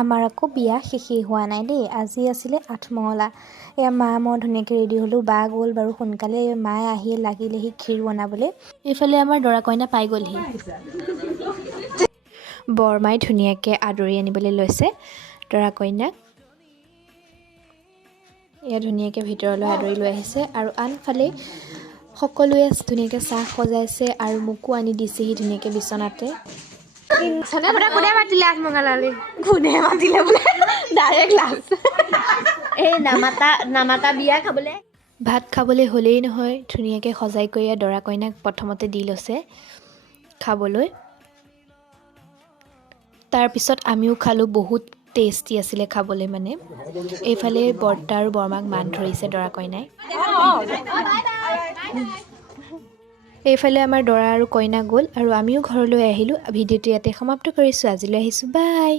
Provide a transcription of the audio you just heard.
আমাৰ আকৌ বিয়া শেষেই হোৱা নাই দেই। আজি আছিলে আঠমঙলা। এয়া মা মই ধুনীয়াকৈ ৰেডি হ'লোঁ। বা গ'ল বাৰু সোনকালে। মায়ে আহি লাগিলেহি ক্ষীৰ বনাবলৈ। এইফালে আমাৰ দৰা কইনা পাই গ'লহি। বৰমাই ধুনীয়াকৈ আদৰি আনিবলৈ লৈছে দৰা কইনাক। এয়া ধুনীয়াকৈ ভিতৰলৈ আদৰি লৈ আহিছে আৰু আনফালে সকলোৱে ধুনীয়াকৈ চাহ সজাইছে আৰু মোকো আনি দিছেহি ধুনীয়াকৈ বিচনাতে। কোনে মাতিলে আঠমঙলালৈ? কোনে মাতিলে বোলে ডাইৰেক্ট লাভ। এই নামাতা বিয়া খাবলৈ। ভাত খাবলৈ হ'লেই নহয়, ধুনীয়াকৈ সজাই কৰি দৰা কইনাক প্ৰথমতে দি লৈছে খাবলৈ। তাৰপিছত আমিও খালোঁ। বহুত টেষ্টি আছিলে খাবলৈ মানে। এইফালে বৰ্তা আৰু বৰমাক মান ধৰিছে দৰা কইনাই। এইফালে আমাৰ দৰা আৰু কইনা গ'ল আৰু আমিও ঘৰলৈ আহিলোঁ। ভিডিঅ'টো ইয়াতে সমাপ্ত কৰিছোঁ। আজিলৈ আহিছোঁ, বাই।